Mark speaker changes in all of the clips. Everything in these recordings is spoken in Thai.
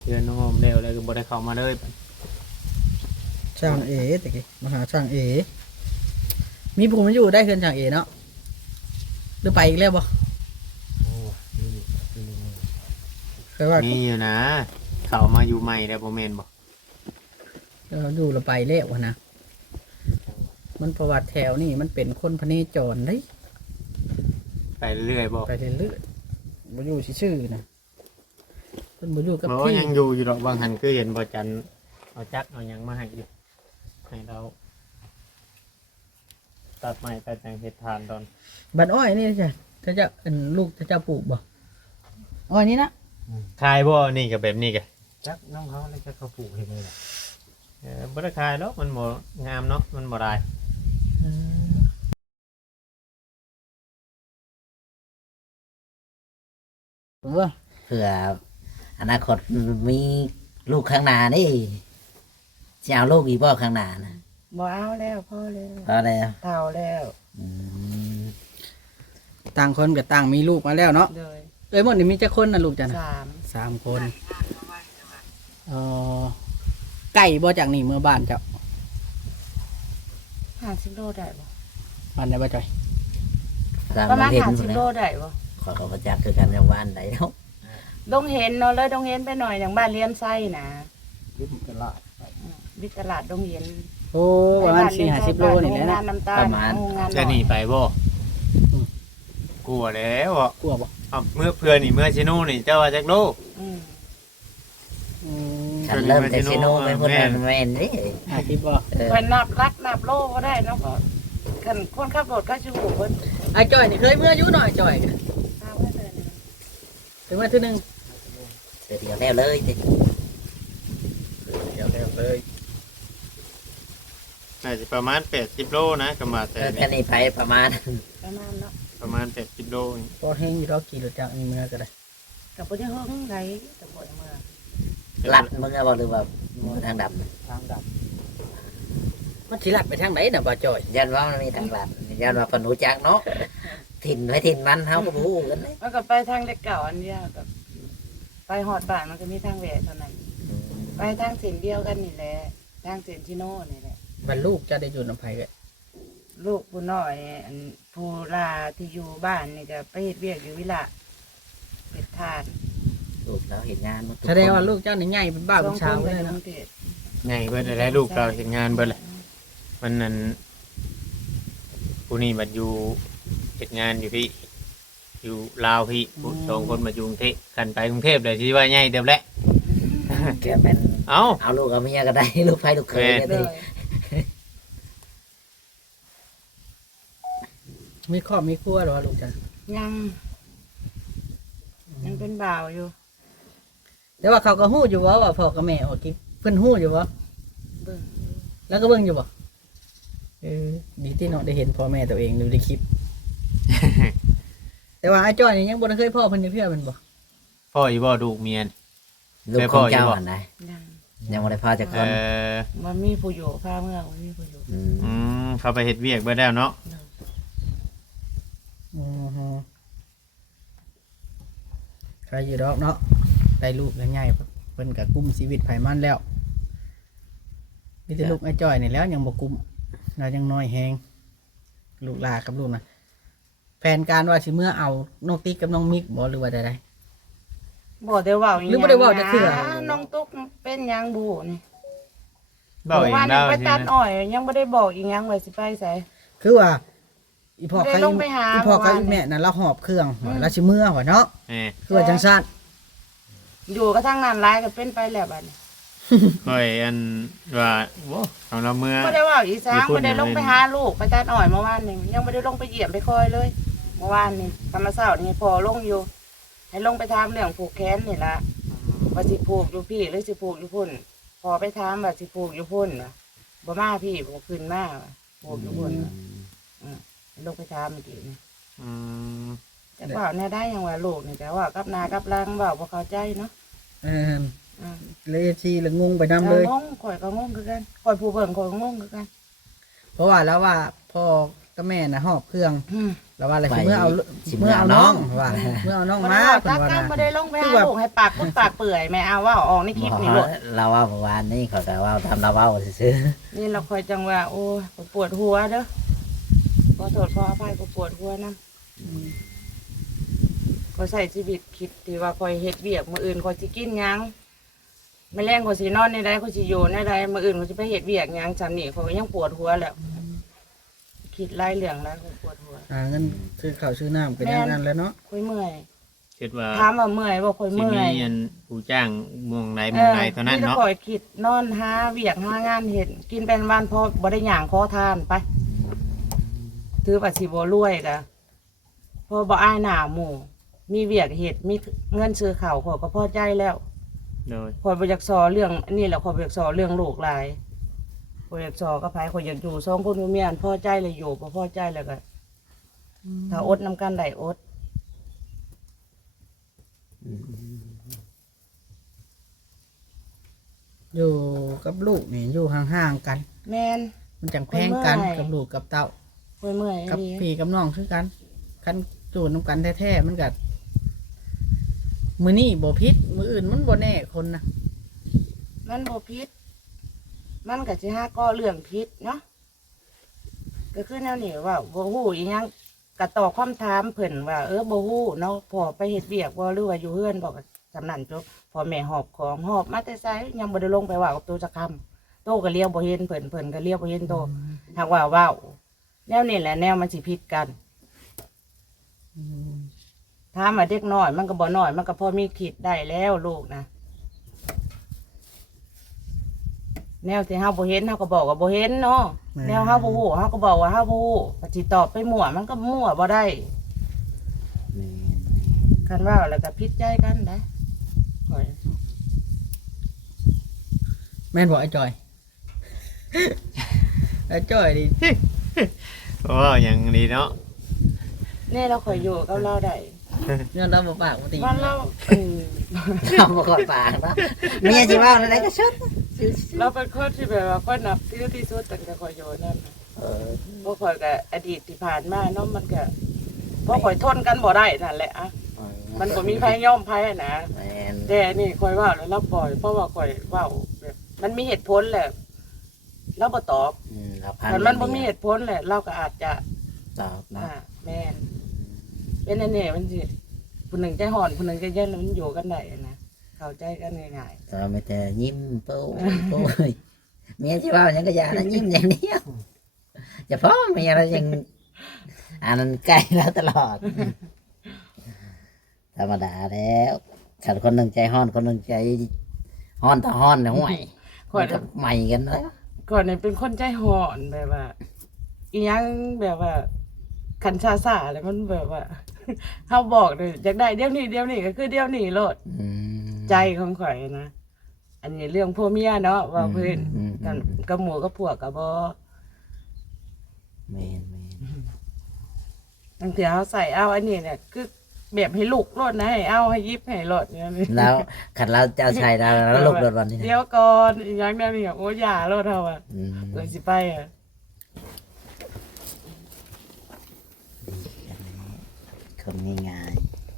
Speaker 1: เดือนน้องหอมแล้วเลยก็บ่ได้เข้ามาเลย
Speaker 2: ช่างเอตะกี้มาหาช่างเอมีผู้มาอยู่ได้เฮือนช่างเอเนาะหรือไปอีกแล้วบ่
Speaker 3: โอ้นี่
Speaker 2: เคยว่า
Speaker 1: มีอยู่นะ เข้ามาอยู่ใหม่แล้วบ่แม่นบ่
Speaker 2: อยู่แล้วไปแล้ววะนะมันประวัติแถวนี่มันเป็นคนพเนจรได้
Speaker 1: ไปเรื่อยๆบ่
Speaker 2: ไปเรื่อยๆบ่อยู่ชื่อๆนะเพิ่นบ่อยู่กับ
Speaker 1: บ่
Speaker 2: พี่
Speaker 1: ยังอยู่อยู่ดอกบางหันคือเห็นบ่จันเอาจักเอาหยังมาให้อยู่ให้เราตัดไม้ตัดหยังเฮ็ดทานตอน
Speaker 2: บัดอ้อยนี่จ้ะถ้าจะลูกถ้าจะปลูกบ่อ้อยนี่นะ
Speaker 1: ขายบ่นี่ก็แบบนี้ก็
Speaker 3: จักน้องเขาแล้วจักเขาปลูกเห็นเลยแหละ
Speaker 1: บ่ได้ขายหรอกมันบ่งามเนาะมันบ่ได้
Speaker 2: เออ
Speaker 4: เผื่ออนาคตมีลูกข้างหน้านี่จะเอาลูกอีกบ่ข้างหน้านะ
Speaker 5: บ่เอาแล้วพ่อแล้ว
Speaker 4: พอแล้ว
Speaker 5: เท่าแล้ว
Speaker 4: อืม
Speaker 2: ต่างคนกับต่างมีลูกมาแล้วเนาะ
Speaker 5: เลย
Speaker 2: เอ้ยหมดนี่มีจักคนนะลูกจ้ะนะ
Speaker 5: 3
Speaker 2: 3 คนไก่บ่จากนี่เมื่อบ้านเจ้า
Speaker 5: 50โลได้บ่
Speaker 2: บ้านไหนบ่จ้อย
Speaker 4: ตาม
Speaker 5: ประมาณ
Speaker 4: เห็น
Speaker 5: 50โลได้บ่
Speaker 4: ขอเขาประจักษ์คือกันกับบ้านไหนเนาะ
Speaker 5: ดงเห็นเนาะเลยดงเห็นไปหน่อยอย่างบ้านเลี้ยนไส้นะ
Speaker 3: ยึดตลาด
Speaker 5: วิตลาดดงเห็น
Speaker 2: โอ้ประมาณ4-50โลนี่แหละ
Speaker 5: โรง
Speaker 2: นะ
Speaker 5: งานน้ำตาลโรงงาน
Speaker 1: จะหนีไปบ่กลัวแล้วอ่ะ
Speaker 2: กลัวบ่
Speaker 1: เมื่อเพื่อนนี่เมื่อชิโน่นี่เจ้าว่าจักโล
Speaker 5: อืม
Speaker 4: ฉันเริ่มแต่ซิโนเป็นคนนั้นแม่นนี่
Speaker 2: 50บ่
Speaker 4: เออ
Speaker 5: ไปนับรักนับโลก็ได้เนาะก็คันคนขับรถก็ชูเพิ่น
Speaker 2: ไอ้จ้อยนี่เคยเมื่ออยู่หน่อยจ้อย
Speaker 5: ทราบว่าเดิน
Speaker 2: เคยเมื่อทีนึง
Speaker 4: เสียเดียวแล้วเลยติ
Speaker 2: เดี๋ยวเลย
Speaker 1: น่าจะประมาณ80โลนะกำมาแต่
Speaker 4: แค่นี้ไปประมาณ
Speaker 5: ประมาณเนาะ
Speaker 1: ประมาณ80โลนี่
Speaker 2: พอแห้งอยู่ดอกกี่รถจักรมีเมื่อก็ได้
Speaker 5: กับบ่ได้เฮิงไดกับบ่ได้เมื่อ
Speaker 4: ลัดมึงเอาบอกหรือว่าทางดำ
Speaker 3: ทางดับ
Speaker 2: มันสิลัดไปทางไหนน่ะบ่จ้อย
Speaker 4: ยันว่ามันมีทางลัดยันว่าปนูจักเนาะถิ่นไว้ถิ่นมันเฮาก็รู้กันเลย
Speaker 5: มันก็ไปทางเด็กเก่าอันเดียวกับไปฮอดบ้านมันก็มีทางแหวะเท่านั้นไปทางเส้นเดียวกันนี่แหละทางเส้นชิโน่นี่แหละ
Speaker 2: บรรลูกจะได้อยู่น้ำไผก็
Speaker 5: ลูกผู้น้อยอันผู้ลาที่อยู่บ้านนี่ก็ไปเฮ็ดเวียกอยู่วิละเป็ดทาน
Speaker 4: ลูกเราเห็นงานหมดทุกคน
Speaker 2: แสดงว่าลูกเจ้านี่ใหญ่เป็นบ้าเป็นชาว
Speaker 5: ไป
Speaker 2: เลย
Speaker 5: ก
Speaker 2: นะ
Speaker 5: รุงเทพ
Speaker 1: ไงเบิดได้ลูกเราเห็นงานเบิดแหละมันนั้นผู้นี้บัดอยู่เฮ็ดงานอยู่พี่อยู่ลาวพี่ผู้สองคนมาอยู่กรุงเทพกันไปกรุงเทพเลยที่ว่าใหญ่เดิมแหละ
Speaker 4: แกเป็น
Speaker 1: เอ้า
Speaker 4: เอาลูกเอาเมียก็ได้ ลูกไฟลูกเคยก็
Speaker 5: เล
Speaker 4: ได้
Speaker 5: ย
Speaker 2: มีครอบมีครัวหรอวะลูกจ้ะ
Speaker 5: ยังยังเป็นบ่าวอยู่
Speaker 2: แต่ว่าเขาก็ฮู้อยู่ว่าพ่อกับแม่ออกคลิปเพิ่นฮู้อยู่ว่า
Speaker 5: เบิ่ง
Speaker 2: แล้วก็เบิ่งอยู่บ่ดีที่เนาะได้เห็นพ่อแม่ตัวเองดูในคลิป แต่ว่าไอ้จ้อยนี่ยังบ่ได้เคยพ่อเพิ่นอยู่เพื่อมันบ่
Speaker 1: พ่ออีบ่ดูกเมียน
Speaker 4: ลูกของเจ้าอันไหน
Speaker 5: ยัง
Speaker 4: ยังไม่ได้พอจากคน
Speaker 5: มันมีผู้อยู่พาเมื่อมันมีผู้อยู่
Speaker 1: อืมเขาไปเฮ็ดเวียกเบิดแล้วเนาะ
Speaker 2: อือฮึใครอยู่ดอกเนาะได้ลูกแล้วใหญ่เพิ่นก็กุมชีวิตไผมันแล้วมีแต่ลูกไอ้จ้อยนี่แล้วยังบ่กุมเรายังน้อยแฮงลูกหลากับลูกนะแผนการว่าสิเมื่อเอาน้องติ๊กกับน้องมิกบ่หรือว่าใด
Speaker 5: บ่ได้เว้า
Speaker 2: หรือบ่ได้เว้าจักเทื่อ
Speaker 5: น้องตุ๊กเป็นหยังบูนี่
Speaker 1: เบ้าเอง
Speaker 5: ว่า
Speaker 1: เล่า
Speaker 5: ไป
Speaker 1: สิ
Speaker 5: ตัด
Speaker 1: นะ
Speaker 5: อ้อยยังบ่ได้บอกอีหยังว่าสิไปไส
Speaker 2: ๆคือว่าอีพ่อ
Speaker 5: ได้
Speaker 2: กับ
Speaker 5: ลงไปหา
Speaker 2: อีพ่อกับ
Speaker 5: เมื่อวาน
Speaker 2: อีแม่น่ะเราหอบเครื่องเราสิเมื่อหัวเนาะ
Speaker 1: เอ้
Speaker 2: คือว่าจังซั่น
Speaker 5: อยู่กระทั่งนั้นหลายก็เป็นไปแล้วบัดนี้
Speaker 1: ค่อยอันว่าโว้ของเราเมื่อ
Speaker 5: บ่ได้เว้าอีสาน
Speaker 1: มีคน
Speaker 5: บ่ได้ลง
Speaker 1: อย่างนั้น
Speaker 5: ไปหาลูกไปตัดอ้อยเมื่อวานนี่ยังบ่ได้ลงไปเยี่ยมไปคอยเลยเมื่อวานนี่ธรรมเช้านี่พอลงอยู่ ให้ลงไปถามเรื่องผูกแขนนี่ล่ะว่าสิผูกอยู่พี่หรือสิผูกอยู่พุ่นพอไปถามว่าสิผูกอยู่พุ่นว่ะบ่มาพี่บ่ขึ้นมาว่ะผูกอยู่พุ่นว่ะลงไปถามเมื่อกี้นี่
Speaker 1: อืม
Speaker 5: แต่ว่าเนี่ยได้ยังว่าลูกนี่แต่ว่ากับหนากับหลังเว้าบ่เข้าใจเนาะ
Speaker 2: เออ
Speaker 5: อืม
Speaker 2: เลยทีละงงไปนํเลย
Speaker 5: งงข่อยก็งงคือกันข่อยผู้เบิ่งข่อยก็งงคือกัน
Speaker 2: เพราะว่าแล้วว่าพ่อกับแม่น่ะหอบเครื่อง
Speaker 5: อืม
Speaker 2: แล้วว่าอะไรสิ
Speaker 4: ไป
Speaker 2: เมื่อเอา
Speaker 4: สิ
Speaker 2: เมื่อเอาน้อง
Speaker 4: เมื่อ
Speaker 2: ว่า
Speaker 4: เอาน้อง
Speaker 2: เมื่อเอาน้อง
Speaker 5: บ่
Speaker 2: มา
Speaker 5: ได้ว่า
Speaker 2: เพิ่
Speaker 5: ตาน
Speaker 2: ว่า
Speaker 5: กรรม
Speaker 2: นะ
Speaker 5: บ่ได้ลงไป
Speaker 2: คื
Speaker 5: หา
Speaker 2: อว่า
Speaker 5: ลูกให้ปากกุดปากเปื่อยแม่เอาว่าออกในคลิปนี่โลด
Speaker 4: เราว่าเมื่อวานนี้เขาก็ว่าทำเราเว้าซื่อ
Speaker 5: นี่เราคอยจังว่าโอ้ยข้อยปวดหัวเด้อขอโทษขออภัยข้อยปวดหัวนํก็ใช้ชีวิตคิดที่ว่าคอยเฮ็ดเวียกมื้ออื่นคอยสิกินหยังแม่แรงคอยสินอนในใดคอยสิอยู่ในใดมื้ออื่นคอยสิไปเฮ็ดเวียกหยังจำนี่คอยก็ยังปวดหัวแล้วคิดหลายเรื่องแล้วคอยปวดหัว
Speaker 2: หาเงินซื้อข้าวซื้อน้ำก็อย่างนั้นแหล้วเนาะ
Speaker 5: คอยเมื่อย
Speaker 1: คิดว่า
Speaker 5: ถามว่าเมื่อยบ่คอย
Speaker 1: สิ
Speaker 5: เมื่
Speaker 1: มี
Speaker 5: อย
Speaker 1: อันผู้จ้างเมืองใดเมืองใดเท่านั้น
Speaker 5: มีแต่
Speaker 1: เนาะ
Speaker 5: คอยคิดนอนหาเวียกหางานเฮ็ดกินเป็นวันพอบ่ได้หยังขอทานไป ถือว่าสิบ่รวยกะเพอบ่อายหน้าหมู่มีเวียกเฮ็ดมีเงินซื้อข้าวขอยก็พอใจแล้ว
Speaker 1: โดย
Speaker 5: ขอยบ่อยากสอเรื่องอันนี้แหละขอยบ่อยากสอเรื่องลูกหลายบ่อยากสอกับไผขอยอยากอยู่สองคนผัวเมียอันพอใจเลยอยู่บ่พอใจแล้วก็ถ้าอดนำกันได้อด
Speaker 2: อยู่กับลูกนี่อยู่ห่างๆกัน
Speaker 5: แม่น
Speaker 2: มันจังแพงกัน
Speaker 5: เมื่อย
Speaker 2: กับลูกกับเต้า
Speaker 5: เมื่อย
Speaker 2: กับ
Speaker 5: อีหลี
Speaker 2: พี่กับน้องคือกันคันจูนน้ำกันแท้ๆมันก็มือนี่บ่พิษมืออื่นมันบ่แน่คนนะ
Speaker 5: มันบ่ผิดมันก็สิหาก่อเรื่องผิดเนาะก็คือแนวนี้ว่าบ่ฮู้อีหยังก็ตอบคำถามเพิ่นว่าบ่ฮู้เนาะพอไปเฮ็ดเวียกบ่หรือว่าอยู่เฮือนบ่ก็สำนันจบพอแม่หอบของหอบมาแต่ไสยังบ่ได้ลงไปเว่ากับโตจักคำโตก็เลี้ยวบ่เห็นเพิ่นก็เลี้ยวบ่เห็นโตหากว่าเว้าแนวนี้แหละแนวมันสิผิดกันถามว่าเด็กน้อยมันก็บ่น้อยมันก็พอมีคิดได้แล้วลูกนะแนวที่เฮาบ่เห็นเฮาก็บอกว่าบ่เห็นเนาะแนวเฮาบ่ฮู้เฮาก็บอกว่าเฮาบ่ฮู้ปฏิตอบไปมั่วมันก็มั่วบ่ได้
Speaker 4: ๆแม่น
Speaker 5: คันว่าแล้วก็ผิดใจกันนะข่อย
Speaker 2: แม่นบอกไอ้จอย ไอ้จอยดิ
Speaker 1: โอ้อย่างดีเนาะ
Speaker 5: แน่เราข่อยอยู่กับเราได้
Speaker 2: ย้อนเราบ่ปากบ่ติ
Speaker 5: วันเรา
Speaker 4: เราบ่ค่อยปากเนาะเมียสิเว้าอะไรก็ชุด
Speaker 5: เราเป็นคนที่แบบว่าคนนับถือที่สุดตั้งแต่ข่อยอยู่นั่นน่ะ
Speaker 4: เออ
Speaker 5: เพราะข่อยกับอดีตที่ผ่านมาเนาะมันก็เพราะข่อยทนกันบ่ได้นั่นแหละอะมันบ่มีไผย่อมไผอะนะ
Speaker 4: แม่น
Speaker 5: แต่นี่ข่อยเว่าแล้วรับปล่อยเพราะว่าข่อยเว่าแบบมันมีเหตุผลแหละเราบ่ตอบ
Speaker 4: เราพัน
Speaker 5: แต่มันบ่มีเหตุผลแหละเราก็อาจจะ
Speaker 4: ตอบเนาะ
Speaker 5: แม่นเป็นอันนี้มันสิผู้หนึ่งใจห่อนผู้หนึ่งใจเย็นแล้วมันอยู่กันได้นะเข้าใจกันง่าย
Speaker 4: ตอนไม่แต่ยิ้มโป้โป้ยเมียสิเว้าหยังก็อย่านะยิ้มอย่างเดียวจะพอเมียเรายังอันนั้นใกล้แล้วตลอด ธรรมดาแล้วขันคนหนึ่งใจห้อนคนหนึ่งใจห้อนต่อห้อนเนี่ยห่วย
Speaker 5: ๆข่อย
Speaker 4: มันก็ใหม่กันแล้ว
Speaker 5: ก่อนนี่เป็นคนใจห่อนแบบว่าอีหยังแบบว่าขันชาซาอะไรมันแบบว่า เฮาบอกเลยอยากได้เดี๋ยวนี้ก็คือเดี๋ยวนี้โลด
Speaker 4: อืม
Speaker 5: ใจของข่อยนะอันนี้เรื่องพ่อเมียเนาะว่าเพิ่น
Speaker 4: อืม
Speaker 5: กันกับหมูกับพวกกับบ่
Speaker 4: แมน
Speaker 5: บางทีเฮาใส่เอาอันนี้เนี่ยคือแบบให้ลูกโลดนะให้เอาให้ยิบให้โลดเนี่ยนี่
Speaker 4: แล้วขันเราเจ้าชายเราแล้วลูกโดนวันนี้นะ
Speaker 5: เดี๋ยวก่อนอีหยังแนวนี้โอ้อย่าโลดเฮาอ่ะ
Speaker 4: อืม
Speaker 5: เลยสิไปอ่ะ
Speaker 4: คนง่าย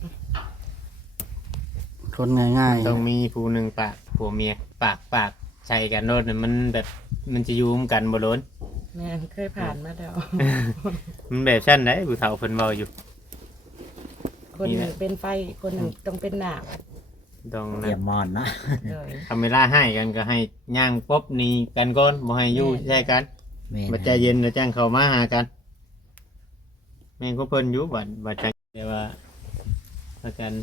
Speaker 2: คนง่าย
Speaker 1: ต้องมีผู้หนึ่งปากผัวเมียปากใช้กันโนดน่ะมันแบบมันจะอยุ่มกันบ่ล้น
Speaker 5: แม่นเคยผ่านมาแล้ว
Speaker 1: มันแบบชั้นได้ผู้เฒ่าเพิ่นเว้าอยู่
Speaker 5: คนหนึ่งเป็นไฟคนหนึ่งต้องเป็นหนาม
Speaker 1: ต้อง
Speaker 4: ๆ
Speaker 1: นะ
Speaker 4: เยี่ยมมอนเนาะ
Speaker 5: เลย
Speaker 1: ทำเวลาให้กันก็ให้ย่างป๊บหนี่กันก่อนบ่ให้อยู่ใช่กัน
Speaker 4: แม่น
Speaker 1: บัดใจเย็นแล้วจ้างเข้ามาหากันแม่งก็เพิ่นอยู่บัดจังแต่ว่าประกัน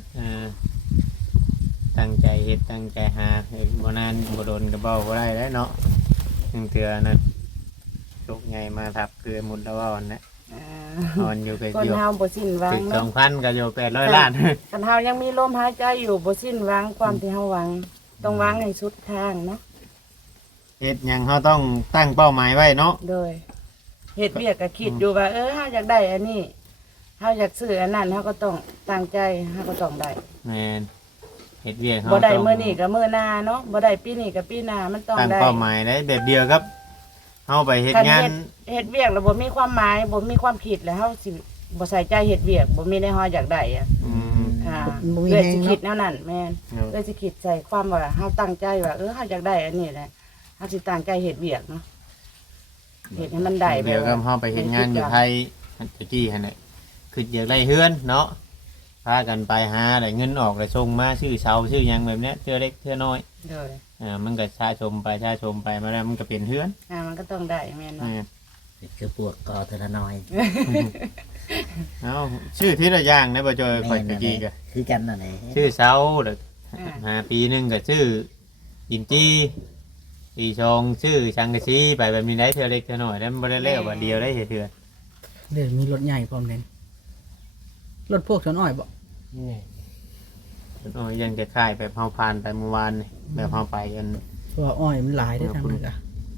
Speaker 1: ตั้งใจเฮ็ดตั้งใจหาเฮ็ดบ่นานบ่โดนก็เว้าบ่ได้แล้วเนาะถึงเทื่อนั้นตกใหญ่มาทับคือหมุนแล้วว่าอันนะ
Speaker 5: อ่า
Speaker 1: นอนอยู่ไป
Speaker 5: คน
Speaker 1: อยู่
Speaker 5: เฮาบ่สิ้นหวัง
Speaker 1: สิบสอ
Speaker 5: เนาะ
Speaker 1: งพันก็อยู่800 ล้าน
Speaker 5: คนเฮายังมีลมหายใจอยู่บ่สิ้นหวังความที่เฮาหวัง ต้องหวังให้สุดทางเนาะ
Speaker 1: เฮ็ดหยังเขาต้องตั้งเป้าหมายไว้เนาะ
Speaker 5: โดยเฮ็ดเวียกก็คิดอยู่ว่าเฮาอยากได้อันนี้เฮาอยากซื้ออันนั้นเฮาก็ต้องตั้งใจเฮาก็ต้องได้
Speaker 1: แม่นเฮ็ดเวียกเขา
Speaker 5: บ่ได้
Speaker 1: ต้อง
Speaker 5: มื้อนี้ก็มื้อหน้าเนาะบ่ได้ปีนี้ก็ปีหน้ามันต้อง
Speaker 1: ตั้ง
Speaker 5: ได้
Speaker 1: เป้าหมายได้แบบเดียวครับเฮาไปเฮ็ด
Speaker 5: คัน
Speaker 1: งาน
Speaker 5: เฮ็ดเวียกแล้วบ่มีความหมายบ่มีความคิดแล้วเฮาสิบ่ใส่ใจเฮ็ดเวียกบ่มีได้ฮออยากได้อ่ะ
Speaker 1: อืม
Speaker 5: ค่ะ
Speaker 2: บ่มี
Speaker 5: เลย
Speaker 2: แฮ
Speaker 5: สิ
Speaker 2: ง
Speaker 5: คิด
Speaker 2: เนาะ
Speaker 5: แนวนั้นแม่น
Speaker 1: เนาะ
Speaker 5: เลยสิคิดใส่ความว่าเฮาตั้งใจว่าเฮาอยากได้อันนี้แหละเฮาสิตั้งใจเฮ็ดเวียกเนาะเฮ็ดให้มันได้
Speaker 1: เดี๋ยวก็เฮาไปเฮ็ดงานอยู่ไทยตะกี้หั่นแหละคืออยากได้เฮือนเนาะพากันไปหาได้เงินออกได้ส่งมาชื่อเสาชื่อหยังแบบเนี้ยเทื่อเล็กเทื่อน้อย
Speaker 5: เลย
Speaker 1: มันก็ชาชมไปมาแล้วมันก็เป็นเฮือน
Speaker 5: มันก็ต้องได้แม่นว่า
Speaker 4: คือปวกกอเทละน้อย
Speaker 1: เอ้าชื่อที่ละอย่างนะบ่จอยข่อยตะกี้ก็
Speaker 4: คือกันนั่นแหละ
Speaker 1: ชื่อเสาเด้อหาปีหนึงก็ชื่ออินจี้ปีชองชื่อชังกะซีไปแบบนี้ได้เทื่อเล็กเทื่อน้อยแล้วมันบ่ได้แล้วว่าเดียวได้เฮ็ดเทื่อ
Speaker 2: เดี๋ยวมีรถใหญ่พร้อมเด่นรถพวกชนอ้อยบ่
Speaker 3: นี่
Speaker 1: โอ้ยยังจะคล้ายแบบเฮาผ่านไปเมื่อวานนี่แบบเฮาไปกัน
Speaker 2: เพราะว่าอ้อยมันหลายได้อทางนั้นก็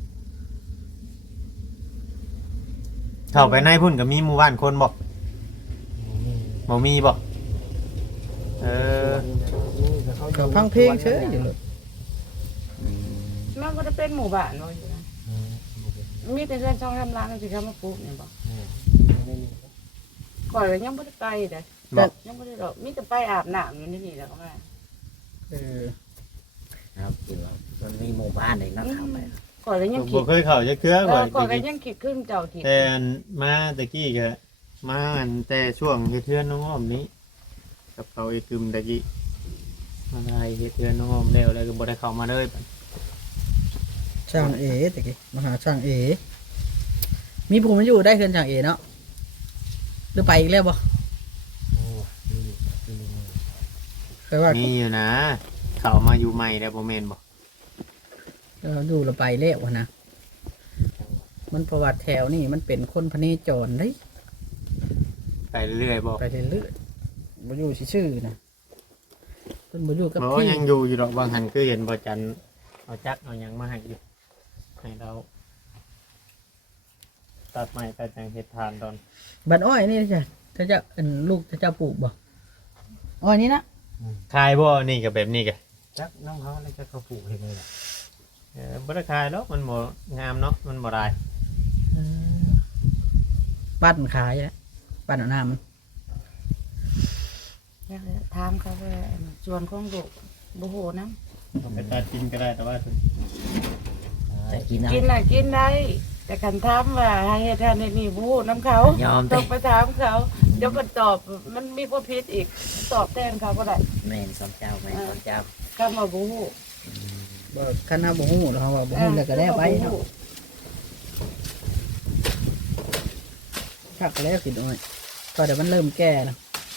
Speaker 1: เข้าไปในพุ่นก็มีหมู่บ้านคนบ่
Speaker 3: นี่
Speaker 1: บ่มีบ่เออ
Speaker 2: ก็ฟังเพลงเฉยอยู่เลย
Speaker 5: มันก็จะเป็นหมู่บ้านบ่อยู่นะมีแต่เรือนช่องทำร้านสิครับมาปลูกเนี่ยบ่ก่อนก็ยังบ่ได้ไปเด้อ
Speaker 1: บ่
Speaker 5: ยังบ่ได้ดอกมีแต่ไปอาบน้ำอยู่นี่แล้วก็มา
Speaker 2: เออ
Speaker 4: ครับคือว่ามันมีหมู่บ้านเองเนาะเข้าไป
Speaker 5: ก่อนก็ยังคิ
Speaker 1: บ่
Speaker 5: ด
Speaker 1: เคยเข้าจักเทื่อก่อน
Speaker 5: ก่อนก็ยังคิดขึ้นเจ้าทิศ
Speaker 1: แต่อันมาตะกี้ก็มาอันแต่ช่วงเฮ็ดเทือนน้องอ้อมนี้ กับเขาไอ้กึมตะกี้มาได้เฮ็ดเทือนน้องอ้อมแล้วก็บ่ได้เข้ามาเลย
Speaker 2: ช่างเอตะกี้มาหาช่างเอ มีผู้มาอยู่ได้เฮือนช่างเอเนาะหรือไปอีกแล้วบ่
Speaker 3: โอ้นี่นี่
Speaker 2: เคยว่า
Speaker 1: มีอยู่นะ เข้ามาอยู่ใหม่แล้วบ่แม่นบ่
Speaker 2: อยู่แล้วไปแล้วอะนะมันประวัติแถวนี่มันเป็นคนพเนจรเด้ย
Speaker 1: ไปเรื่อยๆบ่
Speaker 2: ไปเรื่อยๆบ่อยู่ชื่อๆนะเพิ่นบ่อยู่กับ
Speaker 1: บ่
Speaker 2: ที่
Speaker 1: ยังอยู่อยู่ดอกบางหันคือเห็นบ่จันเอาจักเอาหยังมาให้อยู่ให้เราตัดไม้ตัดหยังเฮ็ดทานตอน
Speaker 2: บัดอ้อยนี่จ้ะถ้าจะลูกจะปลูกบ่อ้อยนี่นะ
Speaker 1: ขายบ่นี่ก็แบบนี้ก็
Speaker 3: จักน้องเขาเลยจะเขาปลูกเห็นเลยแหละ
Speaker 1: บ่ได้ขายหรอกมันบ่งามเนาะมันบ่ได้
Speaker 2: ปั้นขายแล้วปั้นเอาน้ำมัน
Speaker 5: ถามเขาว่าส่วนของลูกบ่โหนะ
Speaker 1: ไปตัดกินก็ได้แต่ว่า
Speaker 4: แต่กินเอา
Speaker 5: กินน่ะกินได้ แต่คันถามว่าให้เฮ็ดทานเฮ็ดนี่บ่โหน้ำเขา
Speaker 4: ยอม
Speaker 5: ต้
Speaker 4: แต่
Speaker 5: องไปถามเขาเดี๋ยวก็ตอบมันมีความผิดอีกตอบแทนเขาก็ได้
Speaker 4: แม่นสองเจ้าแม่นสองเจ้า
Speaker 5: คำว่าบ่โห
Speaker 2: บ่คันเฮาบ่ฮู้เราว่าบ่ฮู้แล้วก็ได้ไปเนาะชักแล้วกินอ้อยก็เดี๋ยวมันเริ่มแก่แล้ว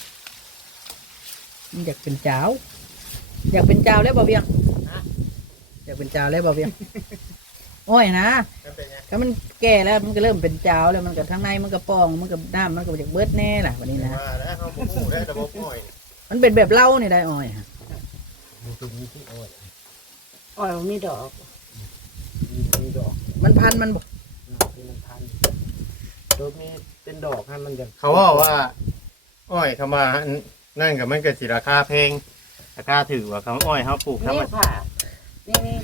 Speaker 2: มันอยากเป็นเจ้าอยากเป็นเจ้าแล้วบ่เวียงอยากเป็นเจ้าแล้วบ่เวียงอ้อยนะถ้ามันแก่แล้วมันก็เริ่มเป็นเจ้าแล้วมันก็ข้างในมันก็ปองมันก็น้ำมันก็จากเบิดแน่ล่ะวันนี้นะ
Speaker 1: ว่าแล้วเฮาบ่ฮู้ได้ระบบอ้อย
Speaker 2: มันเป็นแบบเหล้านี่ได้อ้อยฮะ
Speaker 3: มีตรงนี้ที่โอ้ย
Speaker 5: อ้อยบ่มีดอก
Speaker 3: มีดอก
Speaker 2: มันพันมันบ่
Speaker 3: ที่มันพันตัวมีเป็นดอกให้มันจะ
Speaker 1: เขาว่าอ้อยเขามานั่นก็มันก็สิราคาแพงราคาถือว่าเขาอ้อยเฮาปลูกธรรม
Speaker 5: นี่ค่ะนี่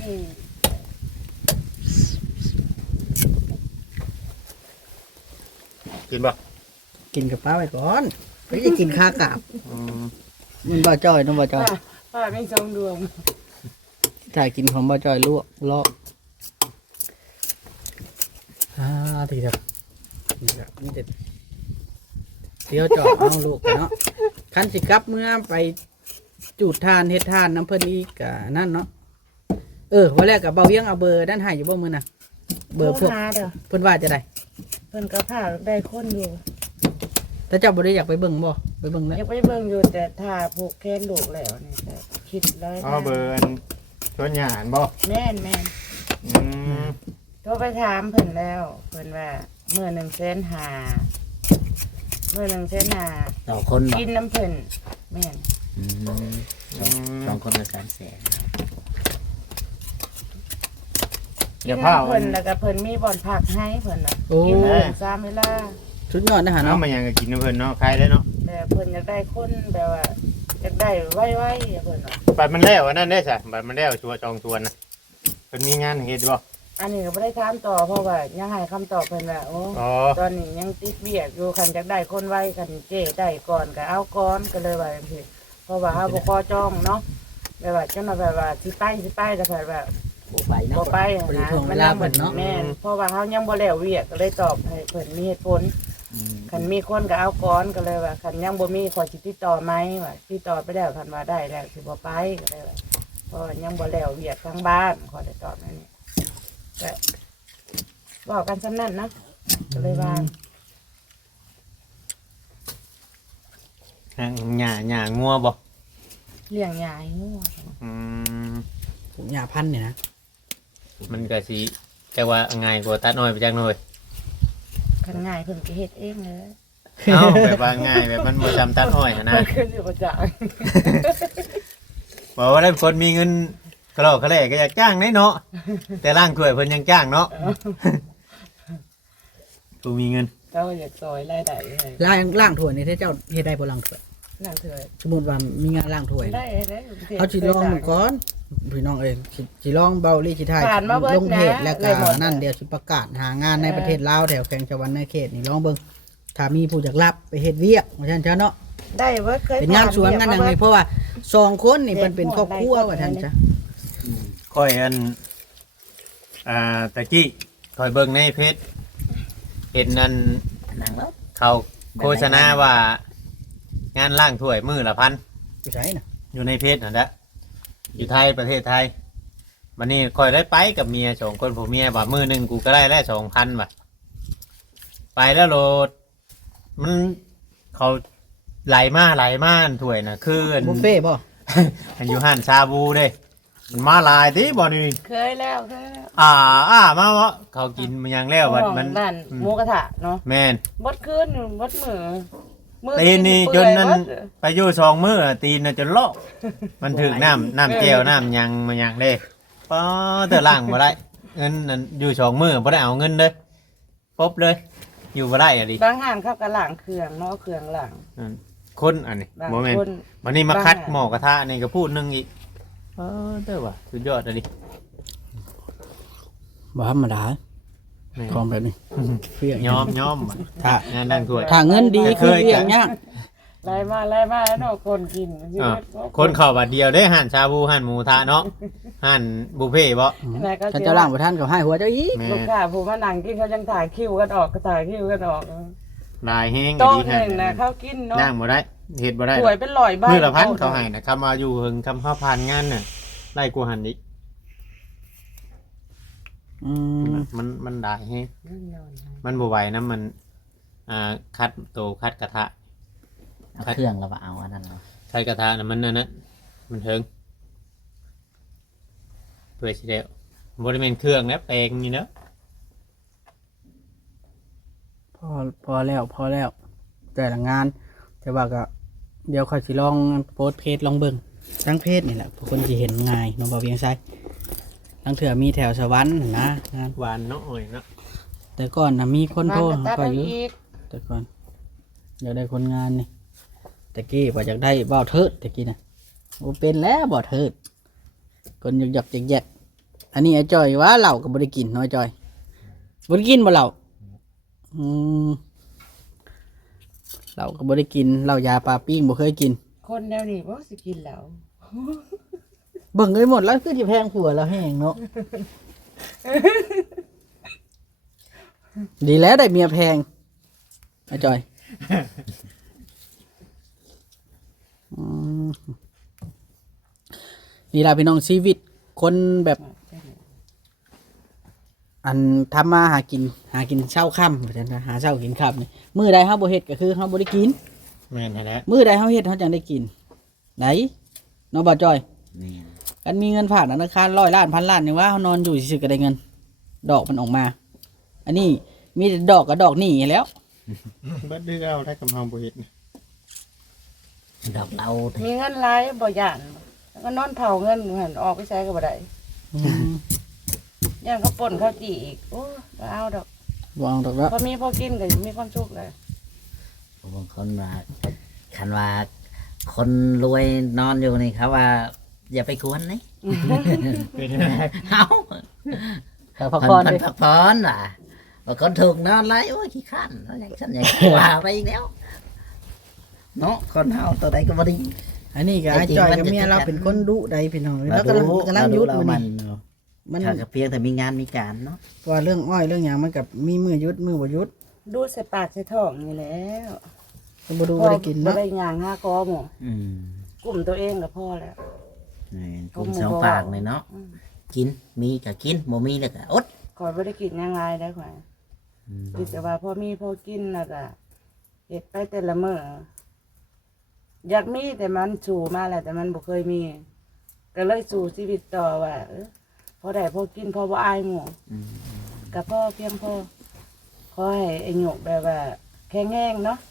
Speaker 1: กินบ่
Speaker 2: กินกับป้าไว้ก่อนไม่ได้กินข้ากาบ
Speaker 1: อืม
Speaker 2: มันบ่จ้อยน้องบ่จ้อย
Speaker 5: ป้ามีสองดวง
Speaker 2: ถ่ายกินของบ่จ้อยลวกเลาะทีเดียวนี่เด็ดเดี๋ยวจอดเอาลูกกันเนาะคันสิกลับเมื่อไปจูดทานเฮ็ดทานน้ำเพิ่นอีกกะนั่นเนาะวันแรกกับเบาเวียงเอาเบอร์ด้านให้อยู่บ่มื้อน่ะเบอร์พวก
Speaker 5: โทหาเด้อ
Speaker 2: เพิ่นว่าจะได้
Speaker 5: เพิ่นก็พาได้คนอยู่
Speaker 2: ถ้าเจ้าบ่ได้อยากไปเบิ่งบ่ไปเบิ่งแล้ว
Speaker 5: ยังไปเบิ่งอยู่แต่ถ้าผูกแขนลูกแล้วนี่ก็คิดเลย
Speaker 1: อ๋อเบอร์อันชวนหยานบ่
Speaker 5: แม่น
Speaker 1: อืม
Speaker 5: โทรไปถามเพิ่นแล้วเพิ่นว่ามื้อ1,500,000มื้อ1,500,000
Speaker 4: ต่อคนบอก
Speaker 5: กินน้ำเพิ่นแม่น
Speaker 4: สองคนละ300,000
Speaker 1: อย่าพา
Speaker 5: เพิ่นแล้วก็เพิ่นมีบ่อนพักให้เพิ่นน่ะ
Speaker 2: โอ้
Speaker 5: กินมื้อ3เวลา
Speaker 2: สุดยอดนะฮะ
Speaker 1: เนาะ
Speaker 2: เนาะ
Speaker 1: มันยังก็กินเพิ่นเนาะใครได้เนาะ
Speaker 5: แต่เพิ่นอยากได้คนแบบว่าอยากได้ไวๆเพิ่นว่า
Speaker 1: บัดมันแล้วอันนั้นได้ซะบัดมันแล้วชัวจองชวนน่ะเพิ่นมีงานเฮ็ดบ่
Speaker 5: อันนี้ก็ไม่ได้ถามต่อเพราะว่ายังให้คำตอบเพิ่นว่าโอ้
Speaker 1: อ๋อ
Speaker 5: ตอนนี้ยังติดเบียดอยู่คันจักได้คนไว้คันเจ้ได้ก่อนก็เอาก่อนก็เลยว่าจังซี่เพราะว่าเฮาบ่พอจ้องเนาะแบบว่าจังแบบว่าสิไปแต่แบบว่า
Speaker 4: บ่ไปเนาะ
Speaker 5: บ่ไป
Speaker 2: บ่ได้
Speaker 5: นะ
Speaker 2: ถ่วงเวลาเพิ่นเนาะ
Speaker 5: แม่นเพราะว่าเฮายังบ่แล้วเวียกก็เลยตอบให้เพิ่นมีเหตุผล
Speaker 4: อืม
Speaker 5: คันมีคนก็เอาก่อนก็เลยว่าคันยังบ่มีขอสิติดต่อไหมว่าติดต่อไปแล้วคันว่าได้แล้วสิบ่ไปก็เลยว่าเพราะว่ายังบ่แล้วเวียกทางบ้านขอได้ตอบนั่นนี่ก็บอกกันซำนั้นนะก็เลยว่า
Speaker 1: หญ้างัวบ่
Speaker 5: เลี้ยงยายงัว
Speaker 1: อืม
Speaker 2: ปลูกหญ้าพันธุ์เนี่ยนะ
Speaker 1: มันก็สิแต่ว่าง่ายกว่าตัดน้อยไปจักหน่อย
Speaker 5: คันง่ายเพิ่นก็เฮ็ดเองเลย
Speaker 1: เอ้าแบบว่าง่ายแบบมันบ่จำตัดอ้อยหั้นนะ
Speaker 5: มันขึ้นอยู่กับจ่าย
Speaker 1: บอกว่าได้คนมีเงินกระโหลกกระแหลกก็อยากจ้างได้เนาะแต่ร่างถ้วยเพิ่นยังจ้างเนาะกูมีเงิน
Speaker 5: เจ้าอยากซอยรายได้ให้
Speaker 2: ล่างถ้วยนี่ถ้าเจ้าเฮ็ดได้บ่ล่างถ้วย
Speaker 5: นั่งเถอะ
Speaker 2: สมมุติว่ามีงานล่างถ้วย
Speaker 5: ได้ได้
Speaker 2: เขาสิลองดูก่อนพี่น้องเอ้ยสิลองเบาลี่สิทาย
Speaker 5: ผ่านมาเบิด
Speaker 2: ลงเพจ
Speaker 5: นะ
Speaker 2: แล้วก็
Speaker 5: เลยหมด
Speaker 2: นั่นเดี๋ยวสิประกาศหางานในประเทศลาวแถวแขวงชวันในเขตนี่ลองเบิ่งถ้ามีผู้อยากรับไปเฮ็ดเวียกว่าซั่นจ้ะเนาะ
Speaker 5: ได้เว้ยเคย
Speaker 2: เป็นงานสวนงานหยังนี่เพราะว่าสองคนนี่เพิ่นเป็นครอบครัวว่าซั่นจ้ะ
Speaker 1: ค่อยตะกี้ค่อยเบิ่งในเพจเห็นนั่น
Speaker 4: นั่งแล้ว
Speaker 1: เขาโฆษณาว่างานล่างถ้วยมือละพัน
Speaker 2: อยู่ไสน่ะ
Speaker 1: อยู่ในเพจนั่นแหละอยู่ไทยประเทศไทยวันนี้ค่อยได้ไปกับเมียสองคนผมเมียว่ามือหนึ่งกูก็ได้แล้ว2,000บาทไปแล้วโหลดมันเขาไหลมาถ้วยน่ะคืออัน
Speaker 2: บุฟเฟ่ต์บ่
Speaker 1: อันอยู่ห้านชาบูเด้มันมาหลายติบ่นี่
Speaker 5: เคยแล้ว
Speaker 1: มาวะเขากินมันยังแล้วบัดมัน
Speaker 5: บ้านหมูกระทะเนาะ
Speaker 1: แม่น
Speaker 5: บดคืนบดมือ
Speaker 1: ตีนนี่จนนั้น
Speaker 5: เปื่อย
Speaker 1: ไปอยู่2 มื้อตีนน่ะจนลอกมันถึกน้ำแก้วน้ำหยังมันยังเด้ป้อเตอล่างบ่ได้เงินนั่นอยู่2 มื้อบ่ได้เอาเงินเด้อปบเลย อยู่บ่ได้อะดิ
Speaker 5: บางห้างเขาก็ล้างเครื่องเนาะเครื่องล้าง
Speaker 1: คนอันนี้
Speaker 5: บาง
Speaker 1: บ่แม่น
Speaker 5: คน
Speaker 1: วันนี้มาคัด
Speaker 5: บาง
Speaker 1: หมอกระทะนี่ก็พูดหนึงอีกเด้อว่ะสุดยอดอะดิ
Speaker 2: บ่ธรรมดา
Speaker 1: แม่น
Speaker 2: ของแบบนี้เฟี้ยง
Speaker 1: ยอมว่ะ
Speaker 2: ถ้าง
Speaker 1: านนั่งถ้วย
Speaker 2: ถ้าเงินดีคือเฟี้ยงยาก
Speaker 5: ไล่มาเนาะคนกิน
Speaker 1: คนเข้าบัดเดียวได้ห่านชาบูห่านหมูทะเนาะห่านบุฟเฟ่ต์บ่
Speaker 2: ถ้าเจ้าล่างบ่ทันก็ให้หัวเจ้าอีก
Speaker 1: แม่
Speaker 5: ลูกค้าผู้มานั่งกินเขายังถ่ายคิวกันออกก็ถ่ายคิวกันออก
Speaker 1: ลายแห้ง
Speaker 5: โต๊ะ
Speaker 1: ดี
Speaker 5: หนึ่งนะเขากินเนาะ
Speaker 1: นั่งบ่ได้เฮ็ดบ่ได้
Speaker 5: สวยเป็นร้อยใบ
Speaker 1: มื้อละพันเขาให้นะคำว่าอยู่เฮิงคำเฮาผ่านงานน่ะไล่กูหันอีก
Speaker 2: อืม
Speaker 1: มันได้แฮงมันบ่ไหวนะมันคัดโตคัดกระทะ
Speaker 4: เอาเครื่องแล้วว่าเอาอันนั้นเนาะ
Speaker 1: คัดกระทะน่ะมันนั่นน่ะมันเฮิงเพื่อสิได้บ่ได้แม่นเครื่องนะแปลงนี่เนาะ
Speaker 2: พอแล้วแต่ละงานแต่ว่าก็เดี๋ยวค่อยสิลองโพสต์เพจลองเบิ่งทั้งเพจนี่แหละผู้คนสิเห็นง่ายน้องบ่เวียงไสทั้งเถื่อมีแถวสวรรค์นะงาน
Speaker 1: หวานเนาะโอ้ยเนาะ
Speaker 2: แต่ก่อนนะมีคนโทร
Speaker 5: มาตัด
Speaker 2: ก็
Speaker 5: เอา
Speaker 2: อยู่
Speaker 5: อีก
Speaker 2: แต่ก่อนอยากได้คนงานนี่แต่กี้ว่าอยากได้บ่าวเทิดแต่กี้นะโอ้เป็นแล้วบ่าวเทิดคนหยอกๆแยกๆอันนี้ไอ้จอยว่าเหล้าก็บ่ได้กินน้อยจอยบ่ได้กินบ่เหล้าอืมเหล้าก็บ่ได้กินเหล้ายาปลาปิ้งบ่เคยกิน
Speaker 5: คนแนวนี้บ่สิกินแล้ว
Speaker 2: เบิ่งเลยหมดแล้วคือสิแพงผัวแล้วแห้งเนาะ ดีแล้วได้เมียแพงไอ้จอยอืมนี่ล่ะพี่น้องชีวิตคนแบบอันทำมาหากินเช้าค่ำว่าซั่นนะหาเช้ากินค่ำนี่มื้อใดเฮาบ่เฮ็ดก็คือเฮาบ่ได้กิน
Speaker 1: แม่นแท้
Speaker 2: มื้อใดเฮาเฮ็ดเฮาจังได้กินไหนน้องบ่าวจอย
Speaker 4: นี่
Speaker 2: กันมีเงินผ่านธนาคาร100 ล้าน1,000 ล้านนี่ว่าเฮานอนอยู่ซื่อๆก็ได้เงิน ดอกมันออกมา อันนี้มีแต่ดอกกับดอกนี่แหล้ว
Speaker 1: ๆบัดนี้เอาได้กำเฮาบ่เฮ็ด
Speaker 4: ดอกเรา
Speaker 5: มีเงินหลายบ่ย่านแล้วก็นอนเผาเงินหันออกไปใช้ก็บ่ได้ย่านเขาป่นเขาจีอีกโอ้บ่เอาดอก
Speaker 2: วางดอกแล้ว
Speaker 5: พอมีพอกินก็มีความสุขเลย
Speaker 4: บางคนว่าคันว่าคนรวยนอนอยู่นี่เขาว่า อย่าไปกวนนี่
Speaker 1: เป็นจังได๋
Speaker 4: เอา
Speaker 2: ก็พัก
Speaker 4: เพิ่
Speaker 2: ผ่อน
Speaker 4: น
Speaker 2: เลย
Speaker 4: พักผ่อนว่ะว่าคนถูกนอนไรโอ้ยขี้ข้านแล้วอย่างฉันอย่างว่าไปอีกแล้วเนาะคนเฮาตัวใดก็บ่ดี
Speaker 2: อันนี้ก็
Speaker 4: แต่
Speaker 2: ไอ้
Speaker 4: จริง
Speaker 2: จอย
Speaker 4: มัน
Speaker 2: กับ
Speaker 4: จะ
Speaker 2: เมียเรา
Speaker 4: คือกัน
Speaker 2: เป็นคนดุใดพี่น้องแล้วกำลังยุด
Speaker 4: เรา
Speaker 2: มื้อ
Speaker 4: มัน
Speaker 2: นี้มัน
Speaker 4: ถ้าก็เพียงแต่มีงานมีการเนาะ
Speaker 2: เพราะว่าเรื่องอ้อยเรื่องหยังมันกับมีมือยุดมือบ่ยุด
Speaker 5: ดูใส่ปากใส่ท้องนี่แล้ว
Speaker 2: ก็บ่ดูบ่ได้กิน
Speaker 5: บ่
Speaker 2: เนาะ
Speaker 5: ได้ย่างห้ากอหมอ
Speaker 4: อืม
Speaker 5: กลุ่มตัวเองก็พอแล้ว
Speaker 4: นี่กลุ่มสองปากเลยเนาะ
Speaker 5: อืม
Speaker 4: กินมีก็กินบ่มีแล้วก็อด
Speaker 5: ข่อยบ่ได้กินหยังไงได้ข่อย
Speaker 4: อืม
Speaker 5: คิดแต่ว่าพอมีพอกินแล้วก็เฮ็ดไปแต่ละมื้ออยากมีแต่มันสู่มาแล้วแต่มันบ่เคยมี ก็เลยสู่ชีวิตต่อว่าพอได้พอกินพอบ่อายหมู่
Speaker 4: อืม
Speaker 5: ก็พอเพียงพอขอให้ไอ้หยกแบบว่าแข็งแรงเนาะ